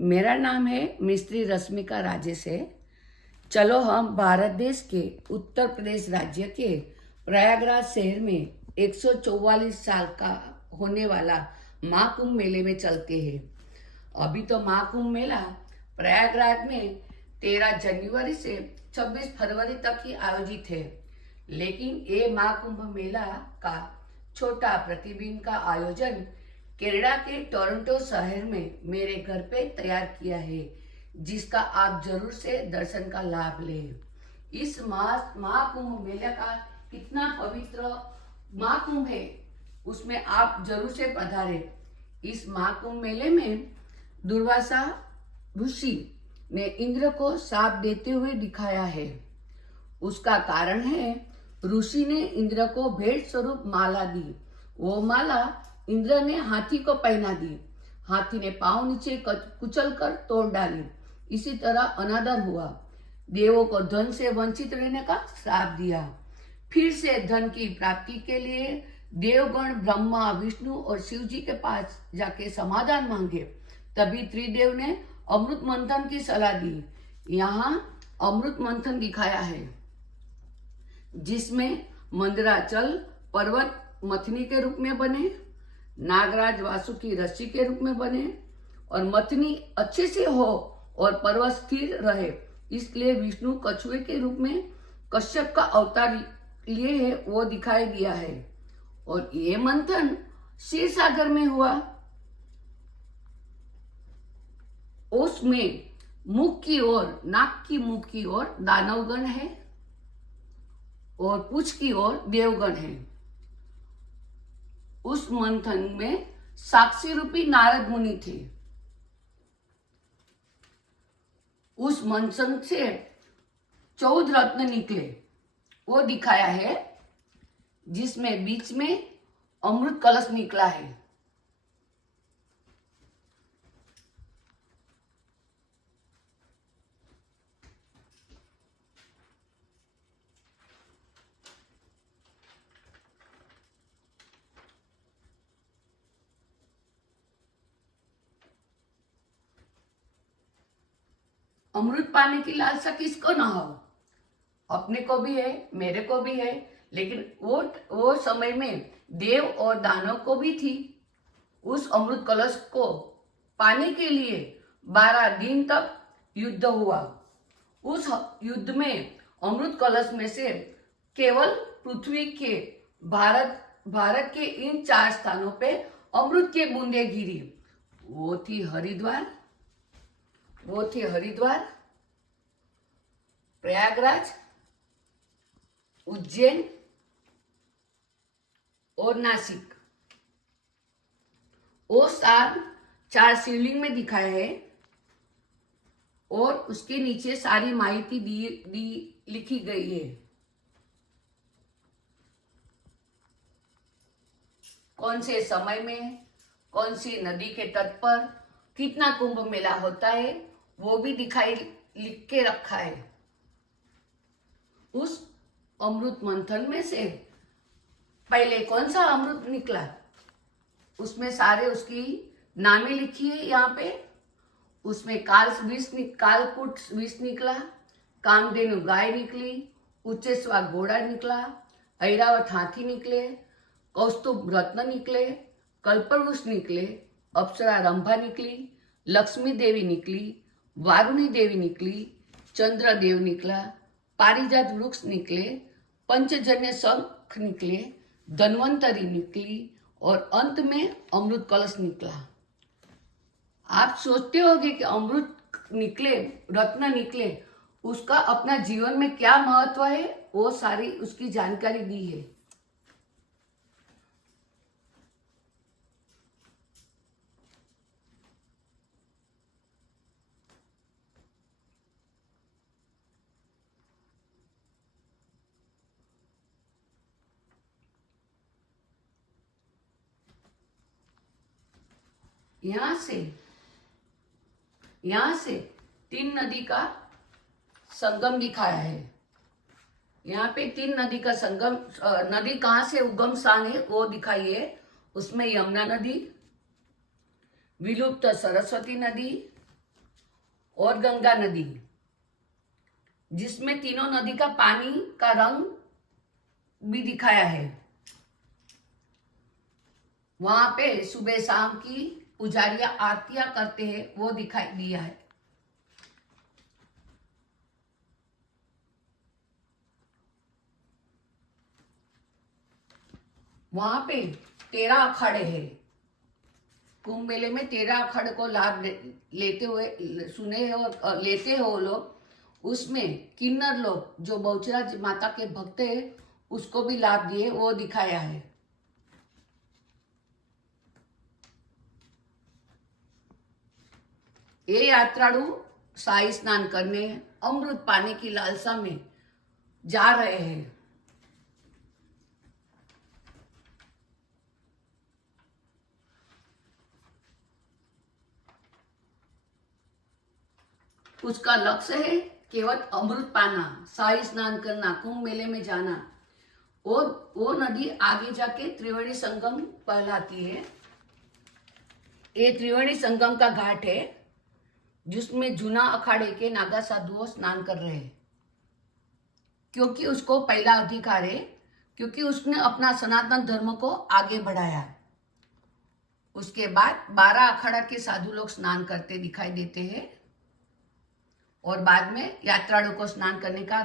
मेरा नाम है मिस्त्री रश्मिका राजेश है। चलो हम भारत देश के उत्तर प्रदेश राज्य के प्रयागराज शहर में 144 साल का होने वाला महाकुंभ मेले में चलते हैं। अभी तो महाकुंभ मेला प्रयागराज में 13 जनवरी से 26 फरवरी तक ही आयोजित है, लेकिन ये महाकुंभ मेला का छोटा प्रतिबिंब का आयोजन कनाडा के टोरंटो शहर में मेरे घर पे तैयार किया है, जिसका आप जरूर से दर्शन का लाभ लें। इस महाकुंभ मेला का कितना पवित्र महाकुंभ है, उसमें आप जरूर से पधारें। इस महाकुंभ मेले में दुर्वासा ऋषि ने इंद्र को शाप देते हुए दिखाया है। उसका कारण है ऋषि ने इंद्र को भेंट स्वरूप माला दी। वो माला इंद्र ने हाथी को पहना दी। हाथी ने पांव नीचे कुचल कर तोड़ डाली। इसी तरह अनादर हुआ। देवों को धन से वंचित रहने का श्राप दिया। फिर से धन की प्राप्ति के लिए देवगण ब्रह्मा, विष्णु और शिव जी के पास जाके समाधान मांगे। तभी त्रिदेव ने अमृत मंथन की सलाह दी। यहाँ अमृत मंथन दिखाया है, जिसमें मंदराचल पर्वत मथनी के रूप में बने, नागराज वासुकी रस्सी के रूप में बने और मथनी अच्छे से हो और पर्वत स्थिर रहे, इसलिए विष्णु कछुए के रूप में कश्यप का अवतार लिए है, वो दिखाई दिया है। और ये मंथन क्षीर सागर में हुआ। उसमें मुख की ओर, नाक की मुख की ओर दानवगण है और पूंछ की ओर देवगण है। उस मंथन में साक्षी रूपी नारद मुनि थे। उस मंथन से 14 रत्न निकले, वो दिखाया है, जिसमें बीच में अमृत कलश निकला है। अमृत पाने की लालसा किसको ना हो, अपने को भी है, मेरे को भी है, लेकिन वो समय में देव और दानव को भी थी। उस अमृत कलश को पाने के लिए 12 दिन तक युद्ध हुआ। उस युद्ध में अमृत कलश में से केवल पृथ्वी के भारत के इन 4 स्थानों पे अमृत के बूंदे गिरी। वो थी हरिद्वार, प्रयागराज, उज्जैन और नासिक। वो स्थान 4 शिवलिंग में दिखाया है और उसके नीचे सारी माहिती लिखी गई है। कौन से समय में, कौन सी नदी के तट पर कितना कुंभ मेला होता है, वो भी लिख के रखा है। उस अमृत मंथन में से पहले कौन सा अमृत निकला, उसमें सारे उसकी नामें लिखी है यहाँ पे। उसमें कालकूट विष निकला, कामधेनु गाय निकली, उच्चेश्वा घोड़ा निकला, ऐरावत हाथी निकले, कौस्तुभ रत्न निकले, कल्पवृक्ष निकले, अप्सरा रंभा निकली, लक्ष्मी देवी निकली, वारुणी देवी निकली, चंद्रदेव निकला, पारिजात वृक्ष निकले, पंचजन्य शंख निकले, धन्वंतरी निकली और अंत में अमृत कलश निकला। आप सोचते होंगे कि अमृत निकले, रत्न निकले, उसका अपना जीवन में क्या महत्व है, वो सारी उसकी जानकारी दी है। यहां से 3 नदी का संगम दिखाया है। यहाँ पे 3 नदी का संगम, नदी कहाँ से उगम स्थान है वो दिखाई है। उसमें यमुना नदी, विलुप्त सरस्वती नदी, और गंगा नदी, जिसमें तीनों नदी का पानी का रंग भी दिखाया है। वहां पे सुबह शाम की पुजारियां आरतियां करते हैं, वो दिखाई दिया है। वहां पे 13 अखाड़े हैं। कुंभ मेले में 13 अखाड़े को लाभ लेते हुए सुने हो, लेते हो लोग। उसमें किन्नर लोग जो बहुचरा माता के भक्त है उसको भी लाभ दिए, वो दिखाया है। ये यात्रालु शाही स्नान करने अमृत पाने की लालसा में जा रहे हैं। उसका लक्ष्य है केवल अमृत पाना, शाही स्नान करना, कुंभ मेले में जाना। वो नदी आगे जाके त्रिवेणी संगम कहलाती है। ये त्रिवेणी संगम का घाट है जिसमें जूना अखाड़े के नागा साधुओं स्नान कर रहे हैं, क्योंकि उसको पहला अधिकार है, क्योंकि उसने अपना सनातन धर्म को आगे बढ़ाया। उसके बाद 12 अखाड़ा के साधु लोग स्नान करते दिखाई देते हैं और बाद में यात्रालु को स्नान करने का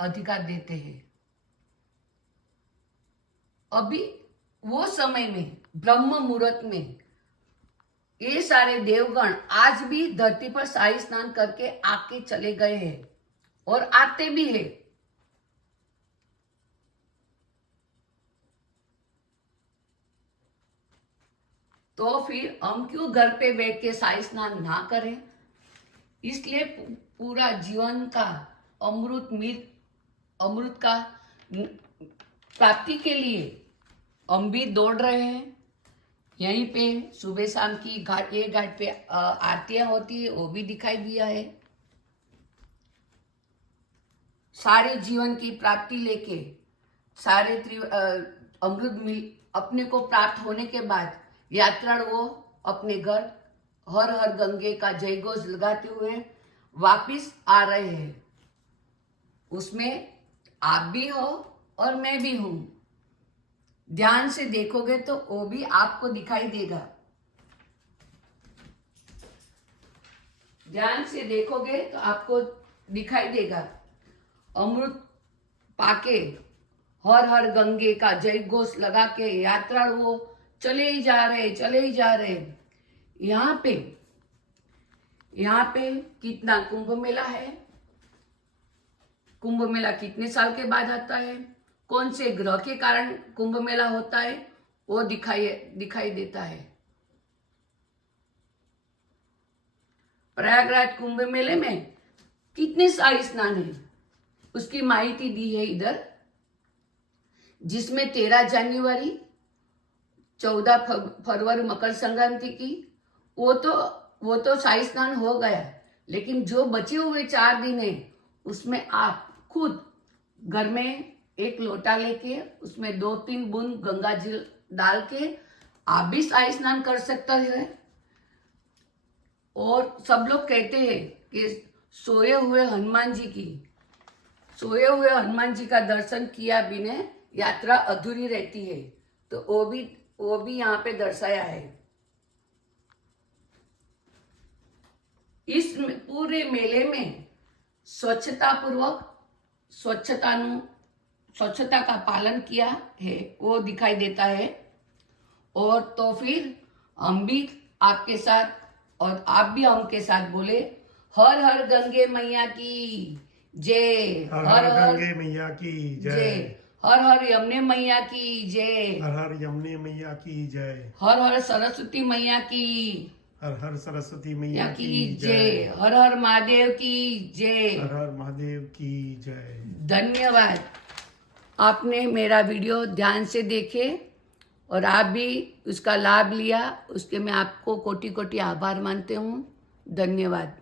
अधिकार देते हैं। अभी वो समय में ब्रह्म मुहूर्त में ये सारे देवगण आज भी धरती पर शाही स्नान करके आके चले गए हैं और आते भी हैं। तो फिर हम क्यों घर पे बैठ के शाही स्नान ना करें? इसलिए पूरा जीवन का अमृत का प्राप्ति के लिए हम भी दौड़ रहे हैं। यहीं पे सुबह शाम की घाट पे आरतियां होती है, वो भी दिखाई दिया है। सारे जीवन की प्राप्ति लेके सारे अमृत अपने को प्राप्त होने के बाद यात्रालु वो अपने घर हर हर गंगे का जय घोष लगाते हुए वापिस आ रहे हैं। उसमें आप भी हो और मैं भी हूं। ध्यान से देखोगे तो वो भी आपको दिखाई देगा। ध्यान से देखोगे तो आपको दिखाई देगा। अमृत पाके हर हर गंगे का जय घोष लगा के यात्रालु वो चले ही जा रहे। यहाँ पे कितना कुंभ मेला है, कुंभ मेला कितने साल के बाद आता है, कौन से ग्रह के कारण कुंभ मेला होता है, वो दिखाई देता है। प्रयागराज कुंभ मेले में कितने शाही स्नान है उसकी माहिती दी है इधर, जिसमें 13 जनवरी 14 फरवरी मकर संक्रांति की वो तो शाही स्नान हो गया, लेकिन जो बचे हुए 4 दिन है उसमें आप खुद घर में एक लोटा लेके उसमें 2-3 बूंद गंगा जल डाल के आप भी शाही स्नान कर सकते हैं। और सब लोग कहते हैं कि सोए हुए हनुमान जी का दर्शन किया बिना यात्रा अधूरी रहती है, तो वो भी यहाँ पे दर्शाया है। इस पूरे मेले में स्वच्छता का पालन किया है, वो दिखाई देता है। और तो फिर हम भी आपके साथ और आप भी हम के साथ बोले, हर हर गंगे मैया की जय, हर हर गंगे मैया की जय, हर हर यमुने मैया की जय, हर हर यमुने मैया की जय, हर हर सरस्वती मैया की, हर हर सरस्वती मैया की जय, हर हर महादेव की जय, हर हर महादेव की जय। धन्यवाद। आपने मेरा वीडियो ध्यान से देखे और आप भी उसका लाभ लिया, उसके मैं आपको कोटि कोटि आभार मानते हूँ। धन्यवाद।